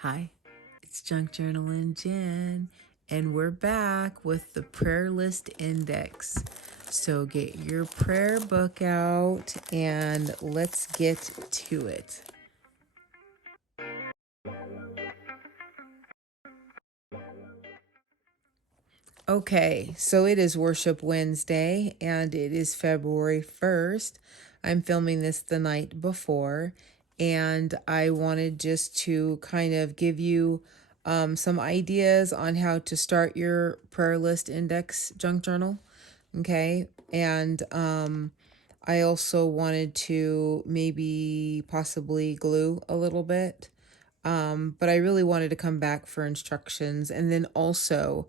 Hi, it's Junk Journal and Jen, and we're back with the Prayer List Index. So get your prayer book out and let's get to it. Okay, so it is Worship Wednesday and it is February 1st. I'm filming this the night before, and I wanted just to kind of give you some ideas on how to start your prayer list index junk journal. Okay, and I also wanted to maybe possibly glue a little bit, but I really wanted to come back for instructions, and then also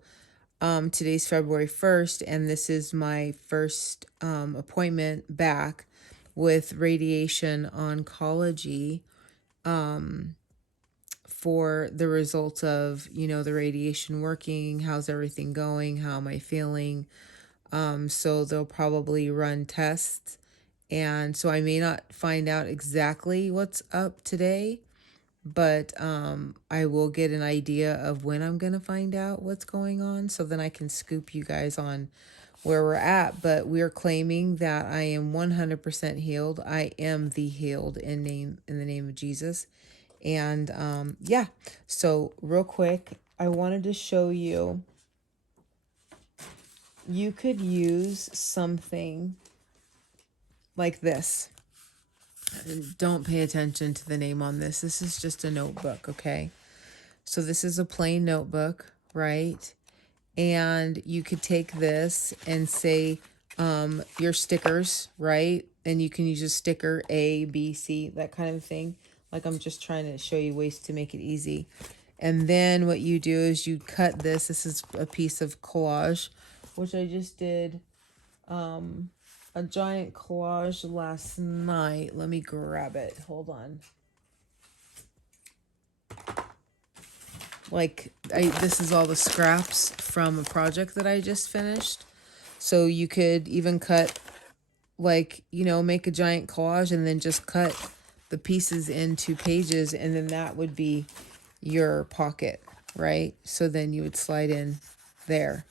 today's February 1st, and this is my first appointment back with radiation oncology for the results of, the radiation working, how's everything going, how am I feeling. So they'll probably run tests. And so I may not find out exactly what's up today, but I will get an idea of when I'm going to find out what's going on, so then I can scoop you guys on where we're at. But we're claiming that I am 100% healed. I am the healed in the name of Jesus. And yeah, so real quick, I wanted to show you, you could use something like this. Don't pay attention to the name on this. This is just a notebook, okay? So this is a plain notebook, right? And you could take this and say your stickers, right? And you can use a sticker A, B, C, that kind of thing. Like, I'm just trying to show you ways to make it easy. And then what you do is you cut this. This is a piece of collage, which I just did a giant collage last night. Let me grab it. Hold on. This is all the scraps from a project that I just finished. So you could even cut, make a giant collage and then just cut the pieces into pages, and then that would be your pocket, right? So then you would slide in there.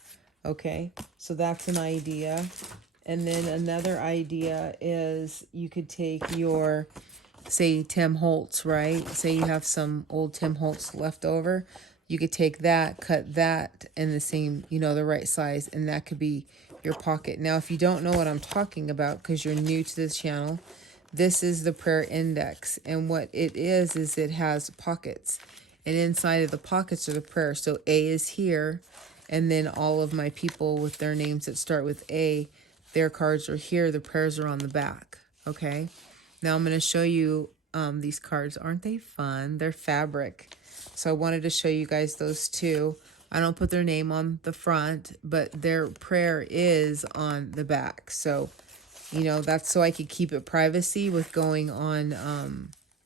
Okay, so that's an idea. And then another idea is you could take your, say, Tim Holtz, right? Say you have some old Tim Holtz left over. You could take that, cut that in the same, the right size, and that could be your pocket. Now, if you don't know what I'm talking about because you're new to this channel, this is the prayer index. And what it is it has pockets. And inside of the pockets are the prayers. So A is here, and then all of my people with their names that start with A, their cards are here. The prayers are on the back, okay? Now I'm going to show you these cards. Aren't they fun? They're fabric. So I wanted to show you guys those too. I don't put their name on the front, but their prayer is on the back. So, that's so I could keep it privacy with going on,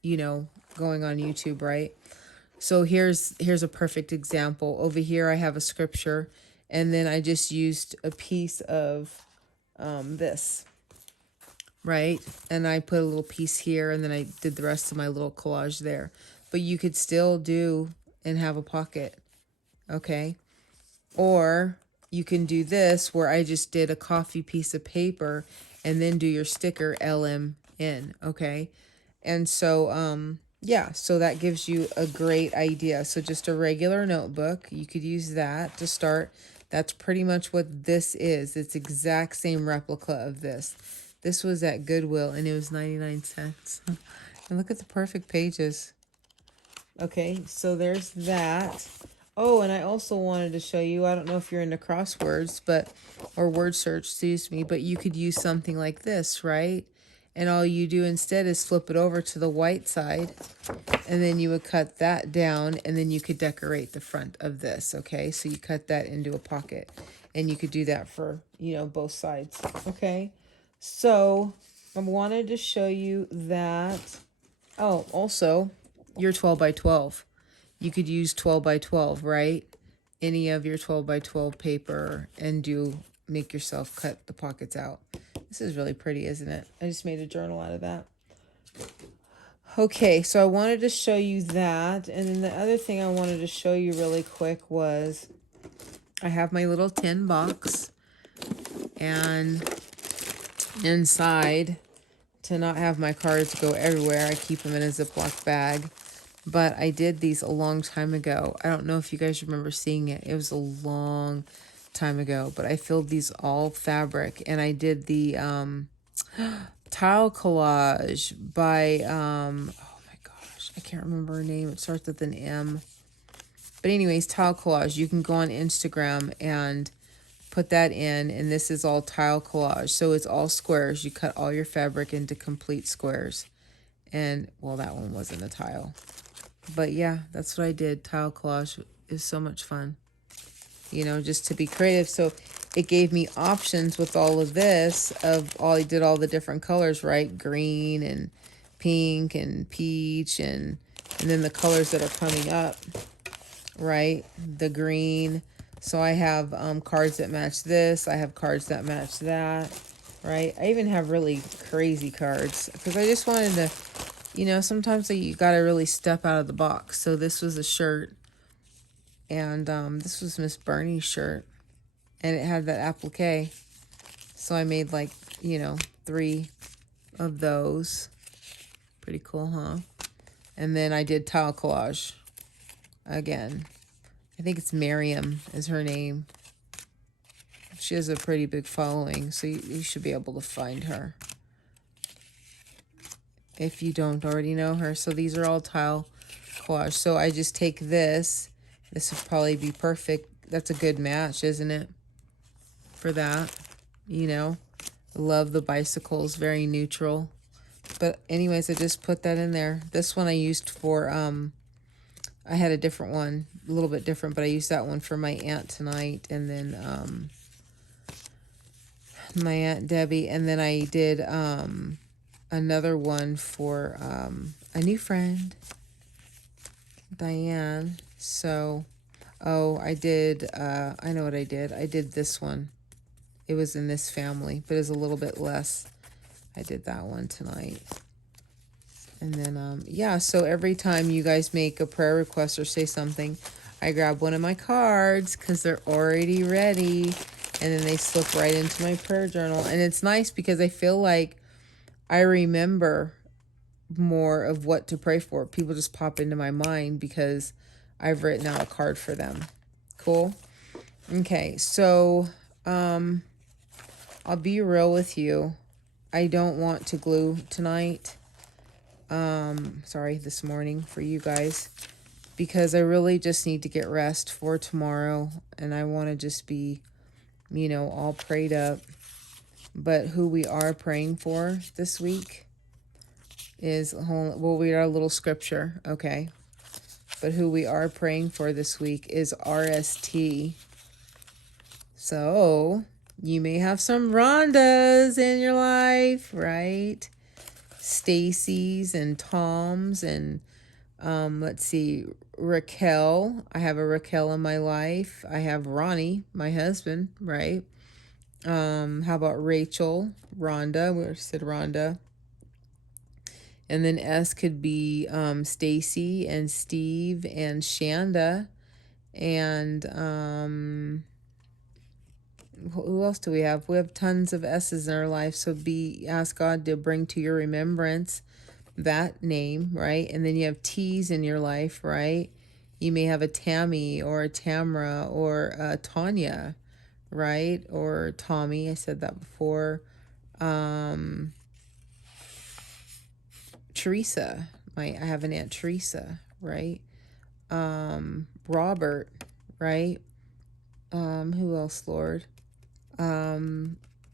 going on YouTube, right? So here's a perfect example. Over here I have a scripture, and then I just used a piece of this, right? And I put a little piece here, and then I did the rest of my little collage there. But you could still do and have a pocket, okay? Or you can do this where I just did a coffee piece of paper and then do your sticker LMN, okay? And so, yeah, so that gives you a great idea. So just a regular notebook, you could use that to start. That's pretty much what this is. It's exact same replica of this. This was at Goodwill, and it was 99 cents. And look at the perfect pages. Okay, so there's that. Oh, and I also wanted to show you, I don't know if you're into crosswords, or word search, excuse me, but you could use something like this, right? And all you do instead is flip it over to the white side, and then you would cut that down, and then you could decorate the front of this, okay? So you cut that into a pocket, and you could do that for, both sides, okay? So I wanted to show you that. Oh, also, your 12 by 12. You could use 12 by 12, right? Any of your 12 by 12 paper, and make yourself cut the pockets out. This is really pretty, isn't it? I just made a journal out of that. Okay, so I wanted to show you that. And then the other thing I wanted to show you really quick was I have my little tin box. And inside, to not have my cards go everywhere, I keep them in a Ziploc bag. But I did these a long time ago. I don't know if you guys remember seeing it. It was a long time ago. But I filled these all fabric. And I did the tile collage by, oh my gosh, I can't remember her name. It starts with an M. But anyways, tile collage. You can go on Instagram and put that in, and this is all tile collage. So it's all squares. You cut all your fabric into complete squares. And, well, that one wasn't a tile. But yeah, that's what I did. Tile collage is so much fun. You know, just to be creative. So it gave me options with all of this of all, I did all the different colors, right? Green and pink and peach and then the colors that are coming up, right? The green. So I have cards that match this. I have cards that match that, right? I even have really crazy cards because I just wanted to, you know, sometimes you got to really step out of the box. So this was a shirt, and this was Miss Bernie's shirt, and it had that applique. So I made like, you know, 3 of those. Pretty cool, huh? And then I did tile collage again. I think it's Miriam is her name. She has a pretty big following, so you should be able to find her if you don't already know her. So these are all tile collage. So I just take this. This would probably be perfect. That's a good match, isn't it? For that, you know. Love the bicycles, very neutral. But anyways, I just put that in there. This one I used for, I had a different one, a little bit different, but I used that one for my aunt tonight. And then my Aunt Debbie. And then I did another one for a new friend, Diane. So, oh, I did, I know what I did. I did this one. It was in this family, but it was a little bit less. I did that one tonight. And then, yeah, so every time you guys make a prayer request or say something, I grab one of my cards because they're already ready. And then they slip right into my prayer journal. And it's nice because I feel like I remember more of what to pray for. People just pop into my mind because I've written out a card for them. Cool? Okay, so I'll be real with you. I don't want to glue tonight. Sorry, this morning for you guys. Because I really just need to get rest for tomorrow. And I want to just be, you know, all prayed up. But who we are praying for this week is, we'll read our little scripture, okay? But who we are praying for this week is RST. So, you may have some Rhondas in your life, right? Stacy's and Tom's and, let's see, Raquel. I have a Raquel in my life. I have Ronnie, my husband, right? How about Rachel, Rhonda? We said Rhonda. And then S could be Stacy and Steve and Shanda. And who else do we have? We have tons of S's in our life. So ask God to bring to your remembrance that name, right? And then you have T's in your life, right? You may have a Tammy or a Tamra or a Tanya, right? Or Tommy. I said that before. Teresa. I have an Aunt Teresa, right? Robert, right? Who else, Lord?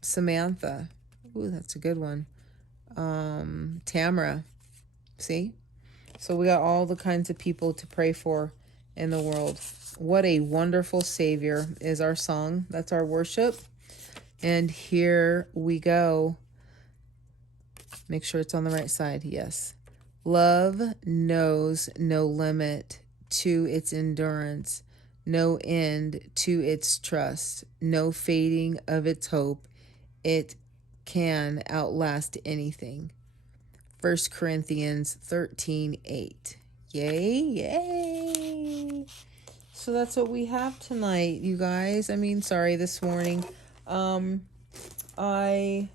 Samantha. Ooh, that's a good one. Tamara. See? So we got all the kinds of people to pray for in the world. What a wonderful Savior is our song. That's our worship. And here we go. Make sure it's on the right side. Yes. Love knows no limit to its endurance, no end to its trust, no fading of its hope. It can outlast anything. 1 Corinthians 13:8. Yay, yay. So that's what we have tonight, you guys. I mean, sorry, this morning. I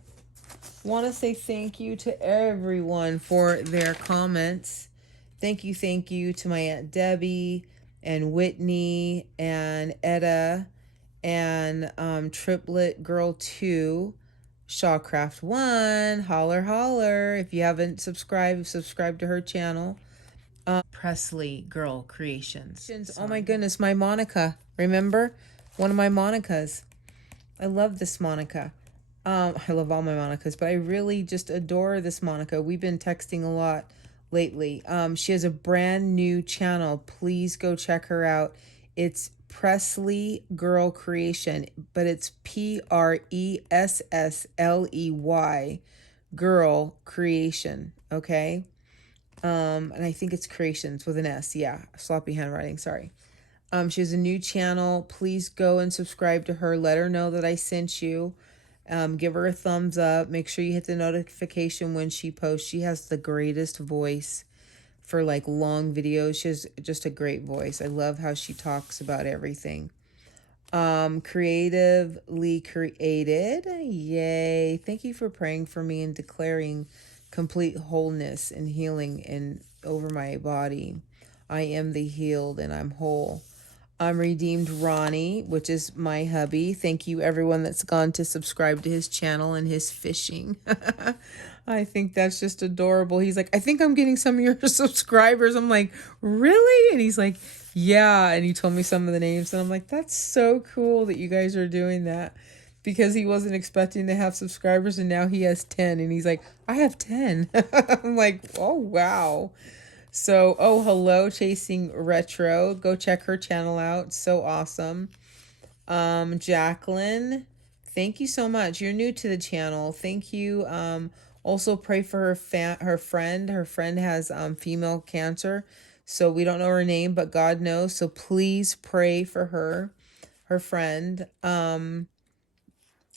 want to say thank you to everyone for their comments. Thank you to my Aunt Debbie and Whitney and Etta and Triplet Girl 2, Shawcraft 1, holler holler. If you haven't subscribed, subscribe to her channel. Presley Girl Creations. Oh my goodness, my Monica. Remember? One of my Monicas. I love this Monica. I love all my Monicas, but I really just adore this Monica. We've been texting a lot lately. She has a brand new channel. Please go check her out. It's Presley Girl Creation, but it's Pressley Girl Creation. Okay. And I think it's Creations with an S. Yeah, sloppy handwriting. Sorry. She has a new channel. Please go and subscribe to her. Let her know that I sent you. Give her a thumbs up. Make sure you hit the notification when she posts. She has the greatest voice for like long videos. She has just a great voice. I love how she talks about everything. Creatively created. Yay. Thank you for praying for me and declaring complete wholeness and healing over my body. I am the healed and I'm whole. I'm Redeemed Ronnie, which is my hubby. Thank you everyone that's gone to subscribe to his channel and his fishing. I think that's just adorable. He's like, I think I'm getting some of your subscribers. I'm like, really? And he's like, yeah. And he told me some of the names and I'm like, that's so cool that you guys are doing that, because he wasn't expecting to have subscribers and now he has 10 and he's like, I have 10. I'm like, oh, wow. So, oh, hello, Chasing Retro. Go check her channel out. So awesome. Jacqueline, thank you so much. You're new to the channel. Thank you. Also pray for her friend. Her friend has female cancer. So we don't know her name, but God knows. So please pray for her friend.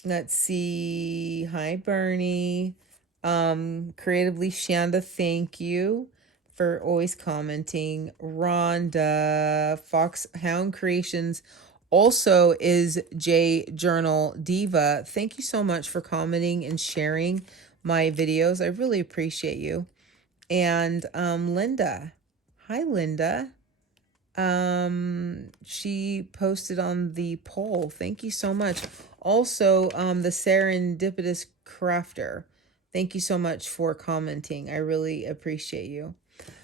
Let's see. Hi, Bernie. Creatively Shanda, thank you for always commenting. Rhonda, Foxhound Creations also is JunkJournal Diva. Thank you so much for commenting and sharing my videos. I really appreciate you. And Linda. Hi, Linda. She posted on the poll. Thank you so much. Also, the Serendipitous Crafter. Thank you so much for commenting. I really appreciate you.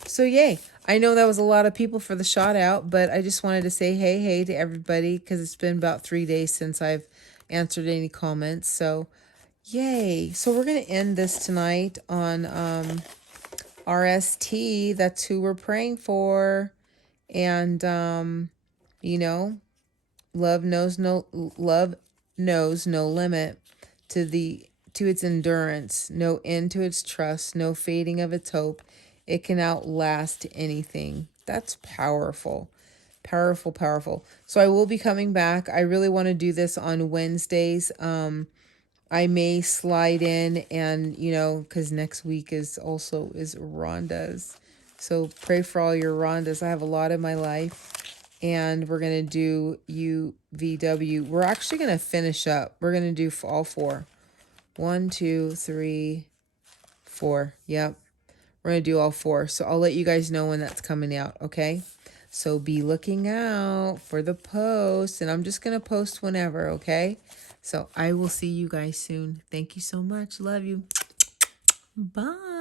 So yay. I know that was a lot of people for the shout out, but I just wanted to say hey to everybody because it's been about 3 days since I've answered any comments. So yay. So we're going to end this tonight on RST. That's who we're praying for. And you know, love knows no limit to its endurance, no end to its trust, no fading of its hope. It can outlast anything. That's powerful. Powerful, powerful. So I will be coming back. I really want to do this on Wednesdays. I may slide in and, because next week is Rhonda's. So pray for all your Rhondas. I have a lot in my life. And we're going to do UVW. We're actually going to finish up. We're going to do all 4. 1, 2, 3, 4. Yep. We're going to do all 4. So I'll let you guys know when that's coming out, okay? So be looking out for the post. And I'm just going to post whenever, okay? So I will see you guys soon. Thank you so much. Love you. Bye.